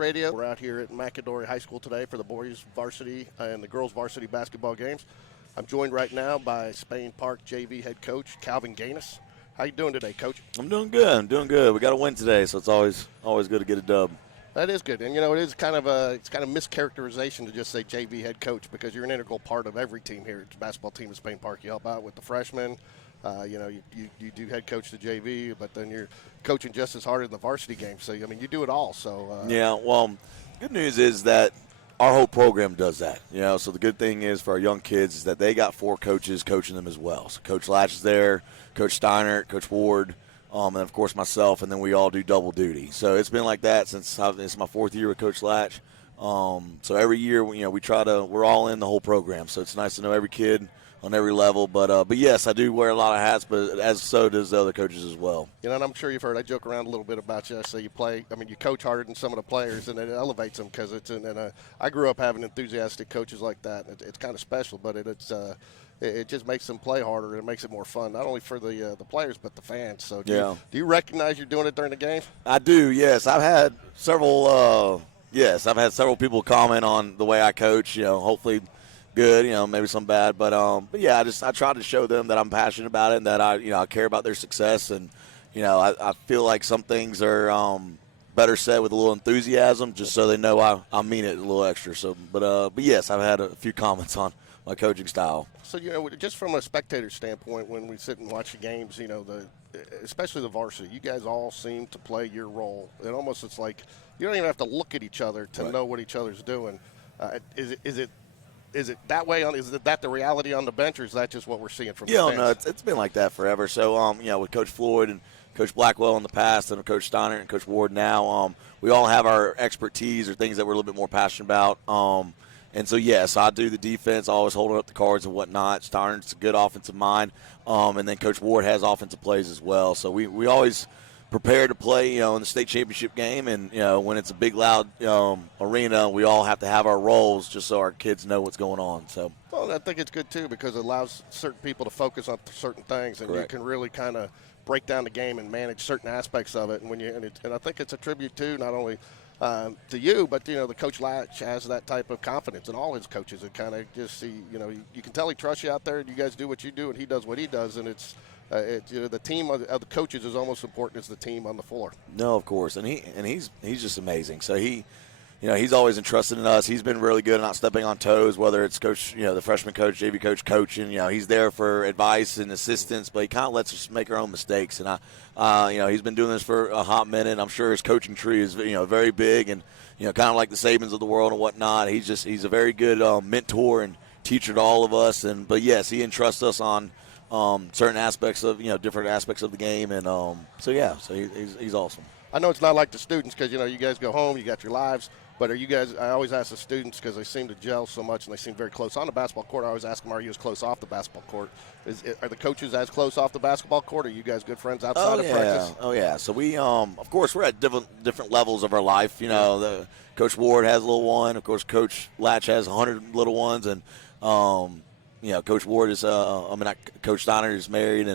Radio. We're out here at McAdory High School today for the boys varsity and the girls varsity basketball games. I'm joined right now by Spain Park JV head coach Calvin Ganus. How you doing today, Coach? I'm doing good. We got a win today, so it's always good to get a dub. That is good, and it is kind of mischaracterization to just say JV head coach because you're an integral part of every team here. It's a basketball team at Spain Park. You help out with the freshmen. You do head coach the JV, but then you're coaching just as hard in the varsity game. So you do it all. So yeah. Well, good news is that our whole program does that. So the good thing is for our young kids is that they got 4 coaches coaching them as well. So Coach Latch is there, Coach Steiner, Coach Ward. And of course myself, and then we all do double duty. So it's been like that since it's my 4th year with Coach Latch. So every year, we're all in the whole program. So it's nice to know every kid on every level. But yes, I do wear a lot of hats, but so does the other coaches as well. And I'm sure you've heard, I joke around a little bit about you. I say you coach harder than some of the players, and it elevates them because I grew up having enthusiastic coaches like that. It's kind of special, but it just makes them play harder. It makes it more fun, not only for the players but the fans. So do you recognize you're doing it during the game? I do. Yes, I've had several. I've had several people comment on the way I coach. Hopefully good. Maybe some bad, but yeah, I try to show them that I'm passionate about it and that I care about their success, and I feel like some things are better said with a little enthusiasm, just so they know I mean it a little extra. So, but yes, I've had a few comments on my coaching style. So, just from a spectator standpoint, when we sit and watch the games, especially the varsity, you guys all seem to play your role. It's like you don't even have to look at each other to know what each other's doing. Is it that way? Is that the reality on the bench, or is that just what we're seeing from the stands? No, it's been like that forever. So, with Coach Floyd and Coach Blackwell in the past and Coach Steiner and Coach Ward now, we all have our expertise or things that we're a little bit more passionate about. And so, yes, I do the defense, always holding up the cards and whatnot. Steiner's a good offensive mind. And then Coach Ward has offensive plays as well. So we always prepare to play, in the state championship game. And, when it's a big, loud arena, we all have to have our roles just so our kids know what's going on. So, well, I think it's good, too, because it allows certain people to focus on certain things. And Correct. You can really kind of break down the game and manage certain aspects of it. And I think it's a tribute, too, not only – to you, but the Coach Latch has that type of confidence in all his coaches. It kind of just see, you can tell he trusts you out there, and you guys do what you do, and he does what he does, and the team of the coaches is almost important as the team on the floor. No, of course, and he's just amazing. So he's always entrusted in us. He's been really good at not stepping on toes, whether it's coach, the freshman coach, JV coach coaching. He's there for advice and assistance, but he kind of lets us make our own mistakes. And he's been doing this for a hot minute. I'm sure his coaching tree is, very big and, kind of like the Sabans of the world and whatnot. He's a very good mentor and teacher to all of us. But yes, he entrusts us on certain aspects of, different aspects of the game. And so he's awesome. I know it's not like the students because, you guys go home, you got your lives. But are you guys – I always ask the students because they seem to gel so much and they seem very close on the basketball court. I always ask them, are you as close off the basketball court? Are the coaches as close off the basketball court? Are you guys good friends outside of practice? Oh, yeah. So we of course, we're at different levels of our life. The Coach Ward has a little one. Of course, Coach Latch has 100 little ones. And, Coach Ward is Coach Steiner is married.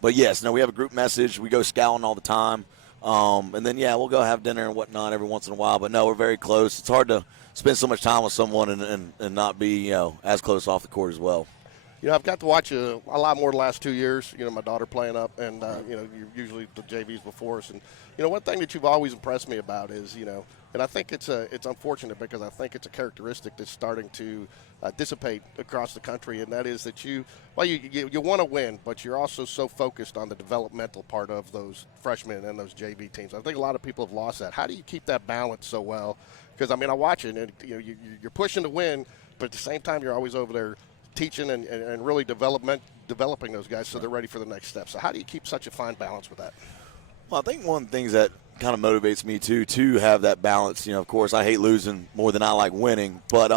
But, yes, we have a group message. We go scouting all the time. And then, we'll go have dinner and whatnot every once in a while. But, no, we're very close. It's hard to spend so much time with someone and not be, as close off the court as well. I've got to watch a lot more the last 2 years. My daughter playing up, and, you're usually the JVs before us. And, one thing that you've always impressed me about is, and I think it's unfortunate because I think it's a characteristic that's starting to dissipate across the country, and that is that you want to win, but you're also so focused on the developmental part of those freshmen and those JV teams. I think a lot of people have lost that. How do you keep that balance so well? Because, I watch it, and you're pushing to win, but at the same time you're always over there teaching and really developing those guys so they're ready for the next step. So how do you keep such a fine balance with that? Well, I think one of the things that kind of motivates me to have that balance. Of course, I hate losing more than I like winning, but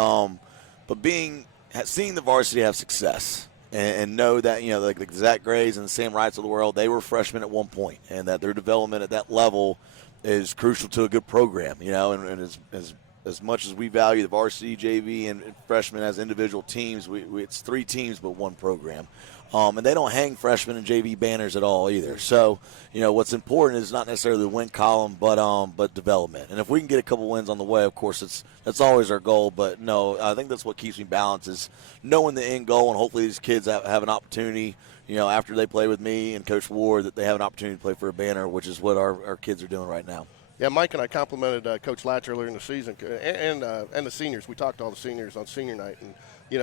seeing the varsity have success and know that like the Zach Grays and the Sam Wrights of the world, they were freshmen at one point, and that their development at that level is crucial to a good program. And as as much as we value the varsity, JV, and freshmen as individual teams, it's 3 teams but 1 program. And they don't hang freshmen and JV banners at all either. So, what's important is not necessarily the win column, but development. And if we can get a couple wins on the way, of course, that's always our goal. But no, I think that's what keeps me balanced is knowing the end goal, and hopefully these kids have an opportunity, after they play with me and Coach Ward, that they have an opportunity to play for a banner, which is what our kids are doing right now. Yeah, Mike and I complimented Coach Latch earlier in the season, and the seniors. We talked to all the seniors on senior night, and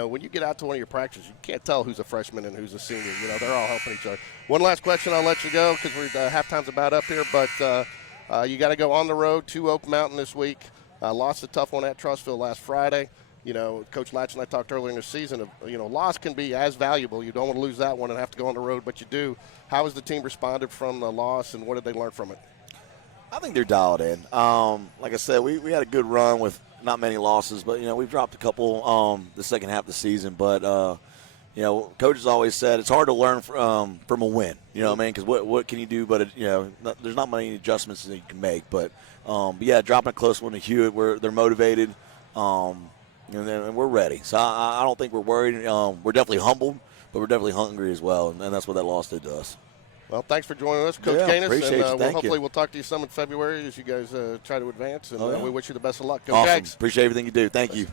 when you get out to one of your practices, you can't tell who's a freshman and who's a senior. They're all helping each other. One last question, I'll let you go because halftime's about up here. But you got to go on the road to Oak Mountain this week. Lost a tough one at Trussville last Friday. Coach Latch and I talked earlier in the season. Loss can be as valuable. You don't want to lose that one and have to go on the road, but you do. How has the team responded from the loss, and what did they learn from it? I think they're dialed in. Like I said, we had a good run with not many losses, but we've dropped a couple the second half of the season. But coaches always said it's hard to learn from a win. You know what I mean? Because what can you do? But there's not many adjustments that you can make. But yeah, dropping a close one to Hewitt, they're motivated, and we're ready. So I don't think we're worried. We're definitely humbled, but we're definitely hungry as well, and that's what that loss did to us. Well, thanks for joining us, Coach Ganus. Appreciate and you. hopefully we'll talk to you some in February as you guys try to advance, and we wish you the best of luck. Go Awesome. Jags. Appreciate everything you do. Thank you.